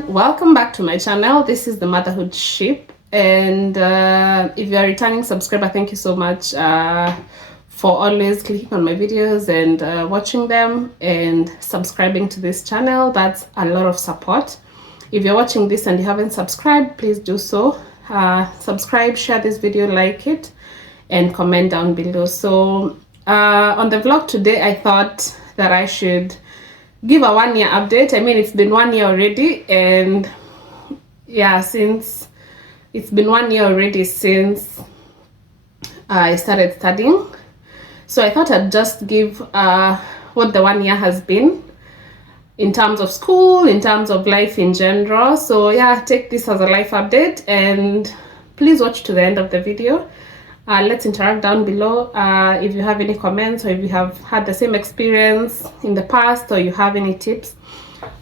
everyone, welcome back to my channel. This is the Motherhood Ship, and if you are a returning subscriber, thank you so much for always clicking on my videos and watching them and subscribing to this channel. That's a lot of support. If you're watching this and you haven't subscribed, please do so. Subscribe, share this video, like it, and comment down below. So on the vlog today, I thought that I should give a 1-year update. I mean, it's been 1 year already, and yeah, since it's been 1 year already since I started studying, so I thought I'd just give what the 1 year has been in terms of school, in terms of life in general. So yeah, take this as a life update, and please watch to the end of the video. Let's interact down below. If you have any comments, or if you have had the same experience in the past, or you have any tips,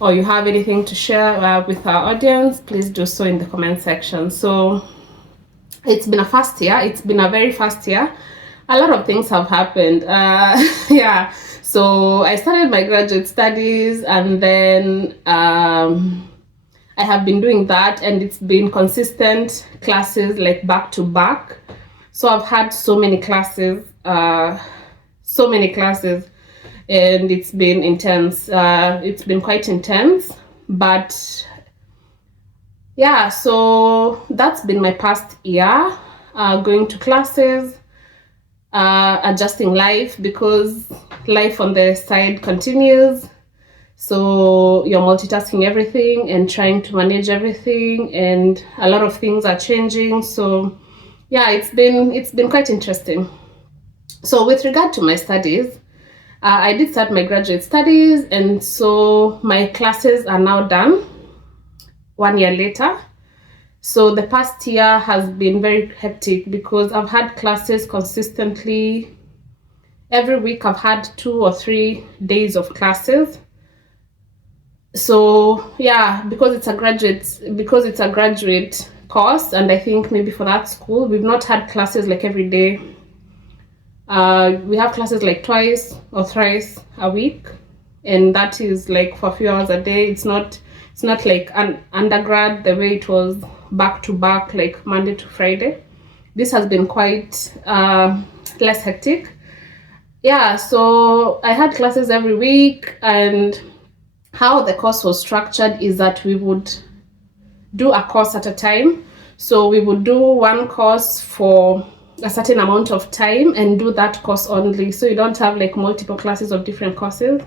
or you have anything to share with our audience, please do so in the comment section. So it's been a fast year. It's been a very fast year. A lot of things have happened. Yeah, so I started my graduate studies, and then I have been doing that, and it's been consistent classes, like back to back. So I've had so many classes, and it's been intense. It's been quite intense, but yeah, so that's been my past year, going to classes, adjusting life, because life on the side continues. So you're multitasking everything and trying to manage everything, and a lot of things are changing. So yeah, it's been quite interesting. So with regard to my studies, I did start my graduate studies, and so my classes are now done 1 year later. So the past year has been very hectic, because I've had classes consistently. Every week I've had 2 or 3 days of classes. So yeah, because it's a graduate course, and I think maybe for that school we've not had classes like every day. We have classes like twice or thrice a week, and that is like for a few hours a day. It's not like an undergrad the way it was back to back, like Monday to Friday. This has been quite less hectic. Yeah, so I had classes every week, and how the course was structured is that we would do a course at a time. So we would do one course for a certain amount of time and do that course only. So you don't have like multiple classes of different courses.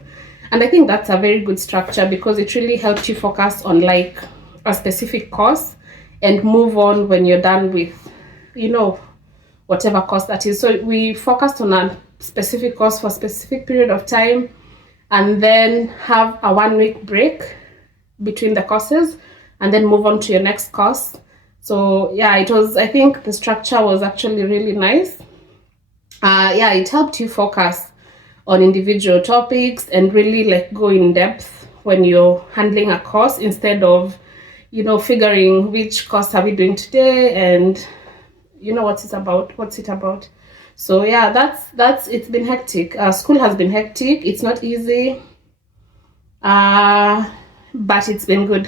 And I think that's a very good structure, because it really helps you focus on like a specific course and move on when you're done with, you know, whatever course that is. So we focused on a specific course for a specific period of time, and then have a 1 week break between the courses, and then move on to your next course. So yeah, I think the structure was actually really nice. Yeah, it helped you focus on individual topics and really like go in depth when you're handling a course, instead of, you know, figuring which course are we doing today, and you know what's it about. So yeah, that's it's been hectic. School has been hectic. It's not easy, but it's been good.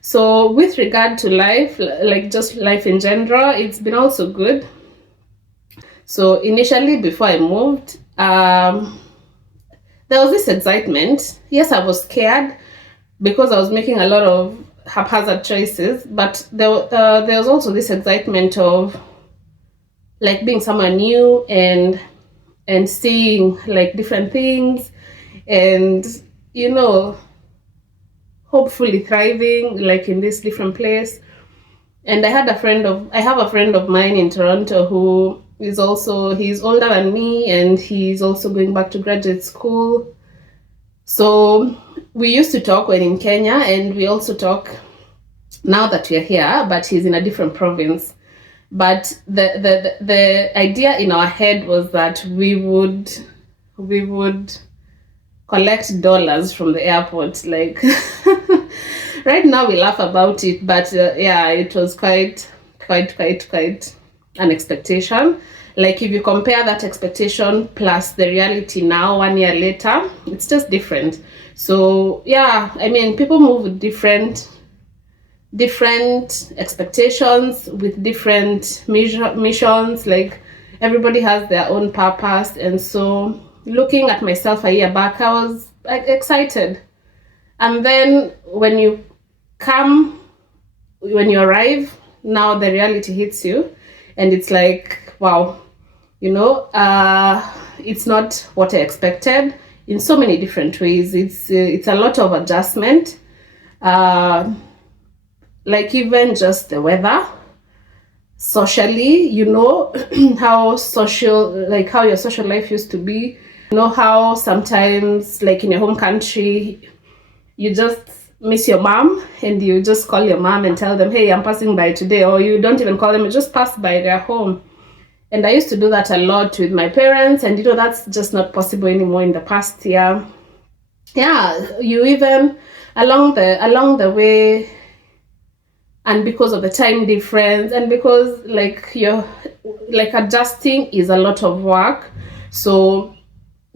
So with regard to life, like just life in general, it's been also good. So initially, before I moved, there was this excitement. Yes, I was scared, because I was making a lot of haphazard choices, but there was also this excitement of like being somewhere new and seeing like different things, and you know, hopefully thriving like in this different place. And I have a friend of mine in Toronto who is also, he's older than me, and he's also going back to graduate school. So we used to talk when in Kenya, and we also talk now that we're here, but he's in a different province. But the idea in our head was that we would collect dollars from the airport, like right now we laugh about it, but yeah, it was quite an expectation. Like if you compare that expectation plus the reality now 1 year later, it's just different. So yeah, I mean, people move with different different expectations with different missions. Like everybody has their own purpose, and so looking at myself a year back, I was like excited. And then when you arrive, now the reality hits you, and it's like, wow, it's not what I expected in so many different ways. It's a lot of adjustment, like even just the weather, socially, how your social life used to be. How sometimes, like in your home country, you just miss your mom and you just call your mom and tell them, hey, I'm passing by today, or you don't even call them, you just pass by their home. And I used to do that a lot with my parents, and that's just not possible anymore in the past year. Yeah, you even along the way, and because of the time difference, and because you're adjusting is a lot of work. So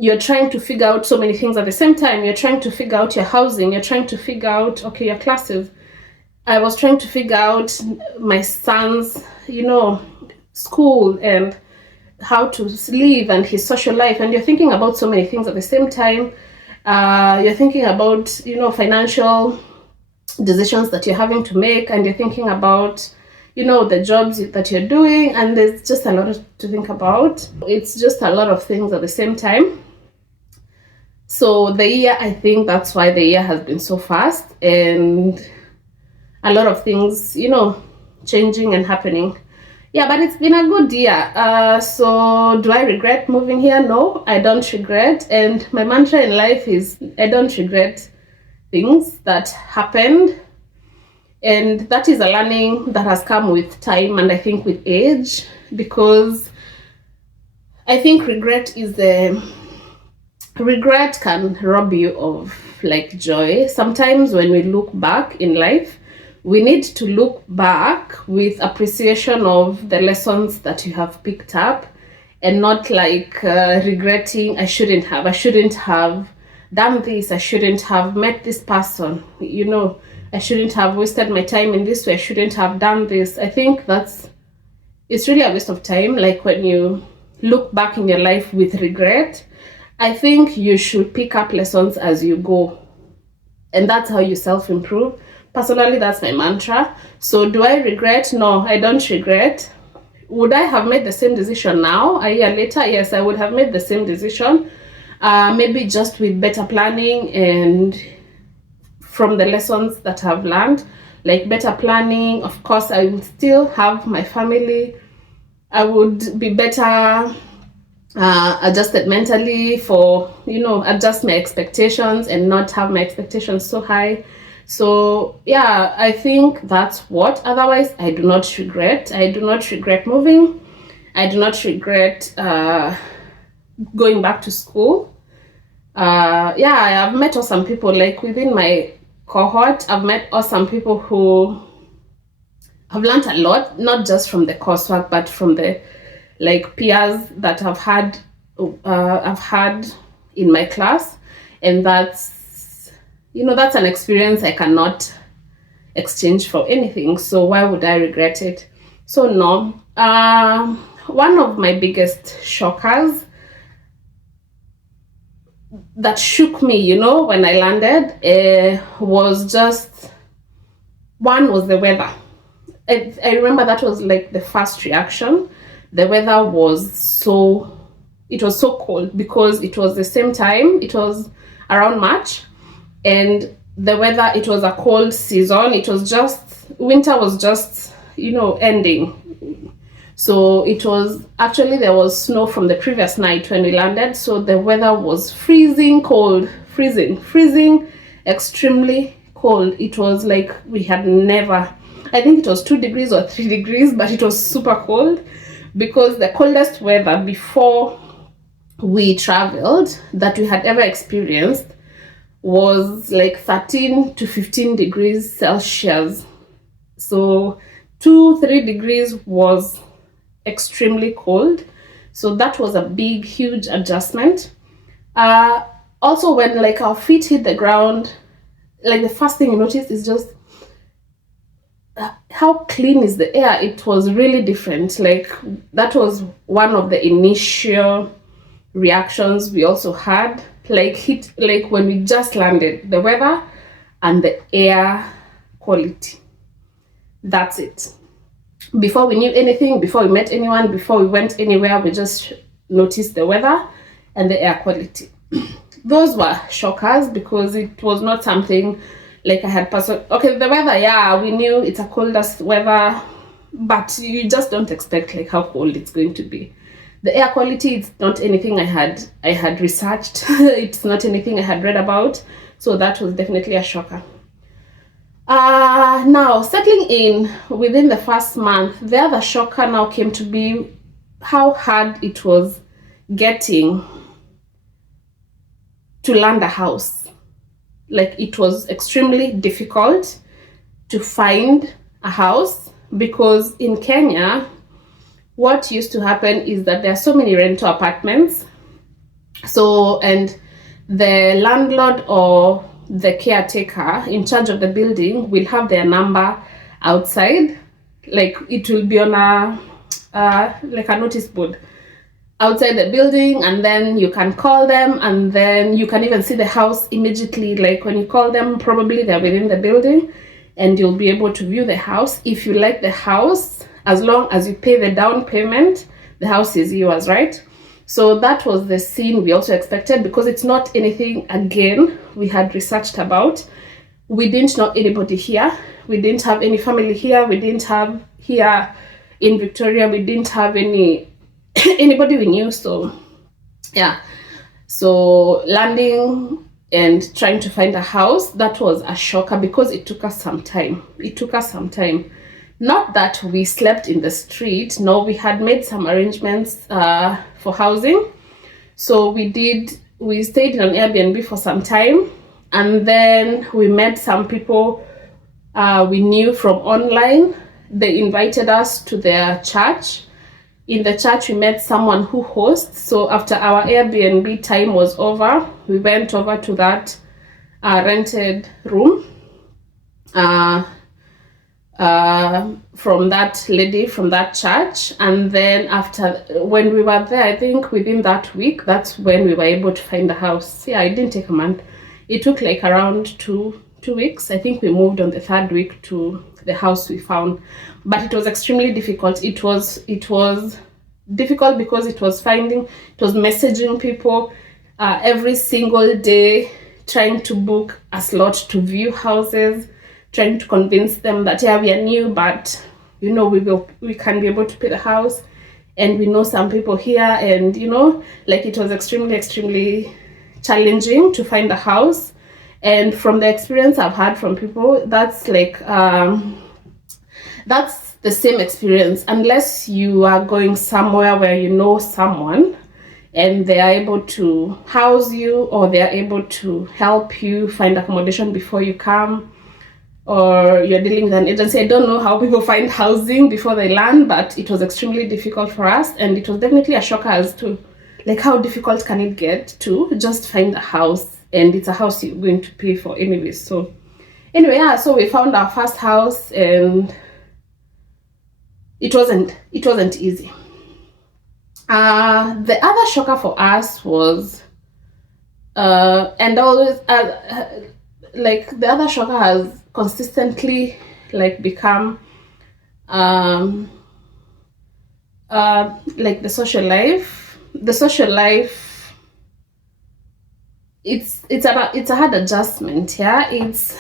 you're trying to figure out so many things at the same time. You're trying to figure out your housing, you're trying to figure out, okay, your classes. I was trying to figure out my son's, school and how to live and his social life. And you're thinking about so many things at the same time. You're thinking about, financial decisions that you're having to make, and you're thinking about, the jobs that you're doing, and there's just a lot to think about. It's just a lot of things at the same time. So the year, I think that's why the year has been so fast, and a lot of things, changing and happening. Yeah, but it's been a good year. So do I regret moving here? No, I don't regret. And my mantra in life is I don't regret things that happened. And that is a learning that has come with time, and I think with age, because I think regret can rob you of joy. Sometimes when we look back in life, we need to look back with appreciation of the lessons that you have picked up, and not regretting, I shouldn't have done this, I shouldn't have met this person, I shouldn't have wasted my time in this way, I shouldn't have done this. I think it's really a waste of time. Like when you look back in your life with regret, I think you should pick up lessons as you go, and that's how you self-improve. Personally, that's my mantra. So do I regret? No, I don't regret. Would I have made the same decision now, a year later? Yes, I would have made the same decision, maybe just with better planning and from the lessons that I've learned, like better planning. Of course, I would still have my family. I would be better adjusted mentally for, adjust my expectations and not have my expectations so high. So yeah, I think that's what. Otherwise, I do not regret. I do not regret moving. I do not regret going back to school. Yeah, I have met awesome people, like within my cohort. I've met awesome people who have learned a lot, not just from the coursework, but from the peers that I've had in my class, and that's an experience I cannot exchange for anything. So why would I regret it? So no. One of my biggest shockers that shook me, when I landed, was the weather. I remember that was the first reaction. The weather was so cold, because it was the same time, it was around March, and the weather, it was a cold season. It was winter was just, ending. So it was actually, there was snow from the previous night when we landed. So the weather was freezing cold, freezing, extremely cold. It was like we had never, I think it was 2 degrees or 3 degrees, but it was super cold, because the coldest weather before we traveled that we had ever experienced was 13 to 15 degrees Celsius. So 2-3 degrees was extremely cold. So that was a big, huge adjustment. Also, when our feet hit the ground, the first thing you notice is just how clean is the air. It was really different. Like that was one of the initial reactions we also had, like when we just landed, the weather and the air quality. That's it. Before we knew anything, before we met anyone, before we went anywhere, we just noticed the weather and the air quality. Those were shockers because it was not something like I had okay, the weather, yeah, we knew it's a colder weather, but you just don't expect like how cold it's going to be. The air quality, it's not anything I had researched. It's not anything I had read about. So that was definitely a shocker. Now, settling in within the first month, the other shocker now came to be how hard it was getting to land a house. Like it was extremely difficult to find a house because in Kenya, what used to happen is that there are so many rental apartments. So, and the landlord or the caretaker in charge of the building will have their number outside. Like it will be on like a notice board outside the building, and then you can call them, and then you can even see the house immediately. Like when you call them, probably they're within the building, and you'll be able to view the house. If you like the house, as long as you pay the down payment, the house is yours, right? So that was the scene we also expected, because it's not anything, again, we had researched about. We didn't know anybody here. We didn't have any family here. We didn't have here in Victoria. We didn't have anybody we knew. So yeah, so landing and trying to find a house, that was a shocker because it took us some time. Not that we slept in the street. No, we had made some arrangements for housing. So we stayed in an Airbnb for some time, and then we met some people we knew from online. They invited us to their church. In the church, we met someone who hosts. So after our Airbnb time was over, we went over to that rented room from that lady from that church. And then when we were there, I think within that week, that's when we were able to find a house. Yeah, it didn't take a month. It took like around two weeks. I think we moved on the third week to the house we found. But it was extremely difficult. It was difficult because it was messaging people every single day, trying to book a slot to view houses, trying to convince them that, yeah, we are new, but we can be able to pay the house, and we know some people here, and like it was extremely challenging to find a house. And from the experience I've had from people, that's like that's the same experience, unless you are going somewhere where you know someone and they are able to house you, or they are able to help you find accommodation before you come, or you're dealing with an agency. I don't know how people find housing before they land, but it was extremely difficult for us, and it was definitely a shocker as to like how difficult can it get to just find a house, and it's a house you're going to pay for anyway. So anyway, yeah, so we found our first house, and it wasn't easy. The other shocker for us was and always like the other shocker has consistently like become like the social life. It's a hard adjustment. Yeah, it's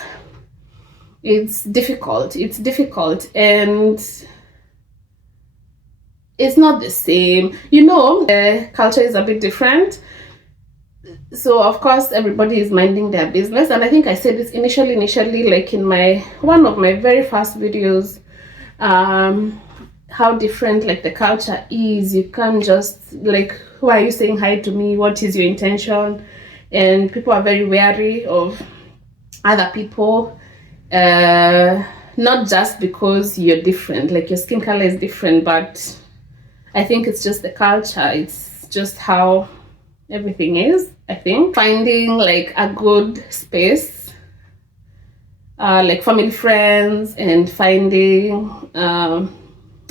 difficult, and it's not the same. The culture is a bit different. So of course everybody is minding their business, and I think I said this initially like in one of my very first videos, how different like the culture is. You can't just like, who are you saying hi to me? What is your intention? And people are very wary of other people, not just because you're different, like your skin color is different, but I think it's just the culture. It's just how everything is. I think finding like a good space like family friends and finding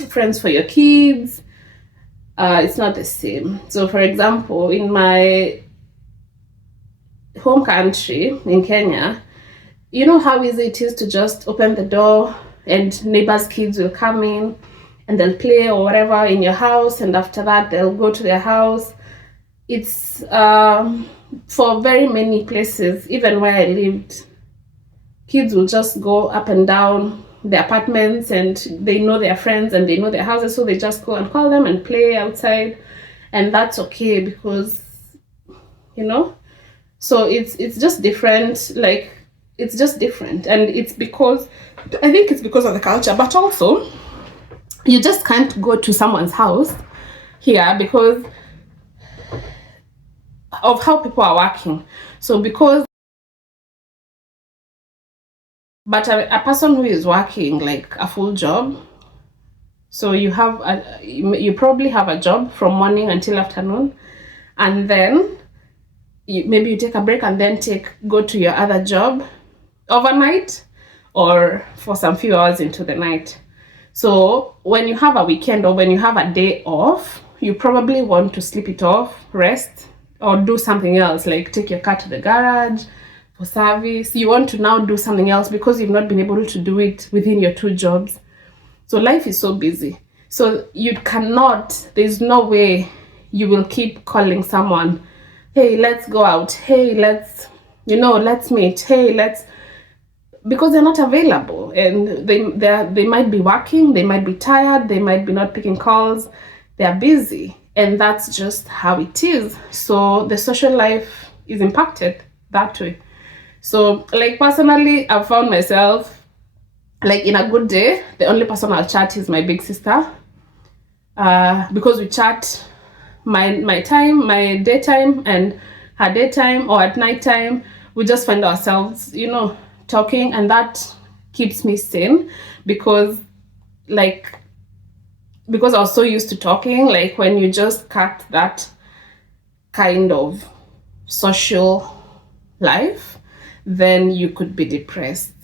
friends for your kids. It's not the same. So for example, in my home country in Kenya, you know how easy it is to just open the door and neighbors' kids will come in and they'll play or whatever in your house, and after that they'll go to their house. It's for very many places, even where I lived, kids will just go up and down the apartments and they know their friends and they know their houses, so they just go and call them and play outside, and that's okay because, you know, so it's just different. Like, it's just different, and it's because, I think it's because of the culture, but also you just can't go to someone's house here because of how people are working. So because, but a person who is working like a full job, so you have you probably have a job from morning until afternoon, and then maybe you take a break and then go to your other job overnight or for some few hours into the night. So when you have a weekend or when you have a day off, you probably want to sleep it off, rest, or do something else, like take your car to the garage for service. You want to now do something else because you've not been able to do it within your 2 jobs. So life is so busy. So you cannot, there's no way you will keep calling someone, hey, let's go out, hey, let's meet, hey, let's, because they're not available, and they might be working, they might be tired, they might be not picking calls, they're busy, and that's just how it is. So the social life is impacted that way. So like personally, I've found myself, like in a good day, the only person I'll chat is my big sister, because we chat my time, my daytime, and her daytime, or at night time, we just find ourselves, talking, and that keeps me sane because I was so used to talking. Like when you just cut that kind of social life, then you could be depressed.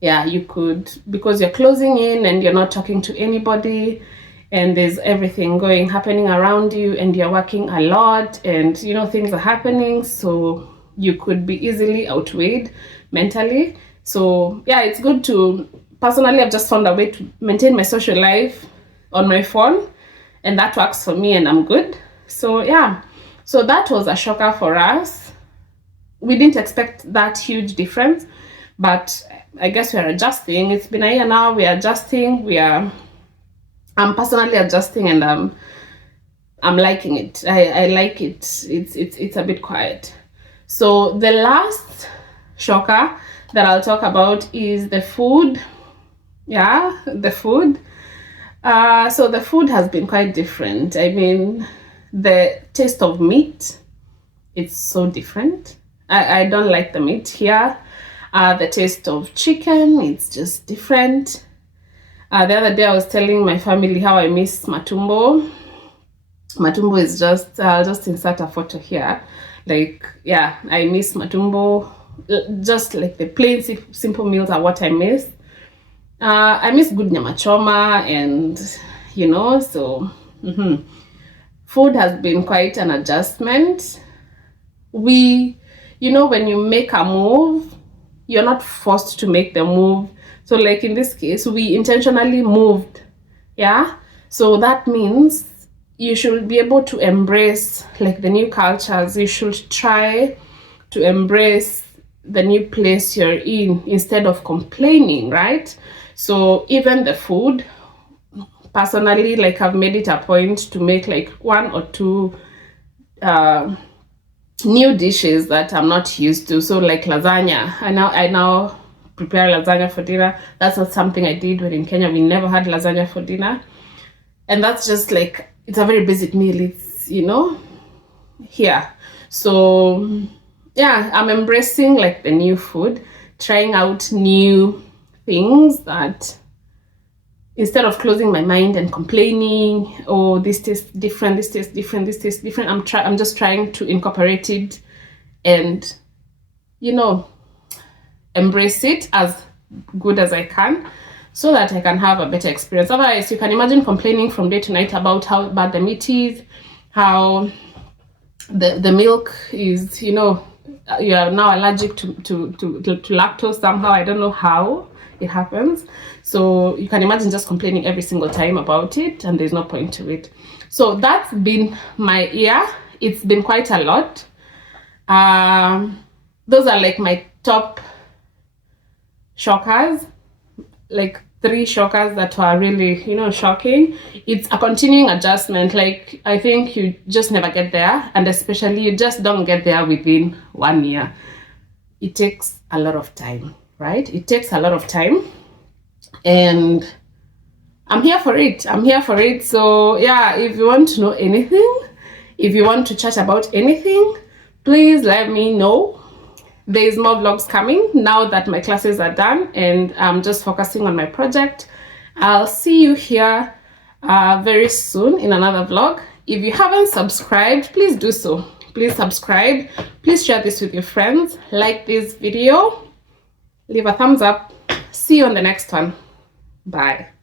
Yeah, you could, because you're closing in and you're not talking to anybody, and there's everything happening around you, and you're working a lot, and things are happening, so you could be easily outweighed mentally. So yeah, it's good to, personally, I've just found a way to maintain my social life on my phone, and that works for me, and I'm good. So yeah, so that was a shocker for us. We didn't expect that huge difference, but I guess we're adjusting. It's been a year now, we're adjusting, I'm personally adjusting, and I'm liking it. I like it. It's a bit quiet. So the last shocker that I'll talk about is the food. Yeah, the food. So the food has been quite different. I mean, the taste of meat, it's so different. I don't like the meat here. The taste of chicken, it's just different. The other day I was telling my family how I miss matumbo. Matumbo is just, I'll just insert a photo here. Like, yeah, I miss matumbo. Just like the plain simple meals are what I miss. I miss good nyama choma, and so food has been quite an adjustment. When you make a move, you're not forced to make the move. So like in this case, we intentionally moved. Yeah, so that means you should be able to embrace like the new cultures. You should try to embrace the new place you're in instead of complaining, right? So even the food, personally, like I've made it a point to make like 1 or 2 new dishes that I'm not used to. So like lasagna, I now prepare lasagna for dinner. That's not something I did when in Kenya. We never had lasagna for dinner, and that's just like, it's a very basic meal. It's here. So yeah, I'm embracing like the new food, trying out new things that, instead of closing my mind and complaining, oh, this tastes different, this tastes different, this tastes different, I'm just trying to incorporate it and embrace it as good as I can, so that I can have a better experience. Otherwise, you can imagine complaining from day to night about how bad the meat is, how the milk is, you know, you are now allergic to lactose somehow. I don't know how it happens. So you can imagine just complaining every single time about it, and there's no point to it. So that's been my year. It's been quite a lot. Those are like my top shockers, like 3 shockers that were really, you know, shocking. It's a continuing adjustment. Like, I think you just never get there, and especially you just don't get there within 1 year. It takes a lot of time, right? It takes a lot of time, and I'm here for it. So yeah, if you want to know anything, if you want to chat about anything, please let me know. There's more vlogs coming now that my classes are done and I'm just focusing on my project. I'll see you here very soon in another vlog. If you haven't subscribed, please do so. Please subscribe. Please share this with your friends. Like this video. Leave a thumbs up. See you on the next one. Bye.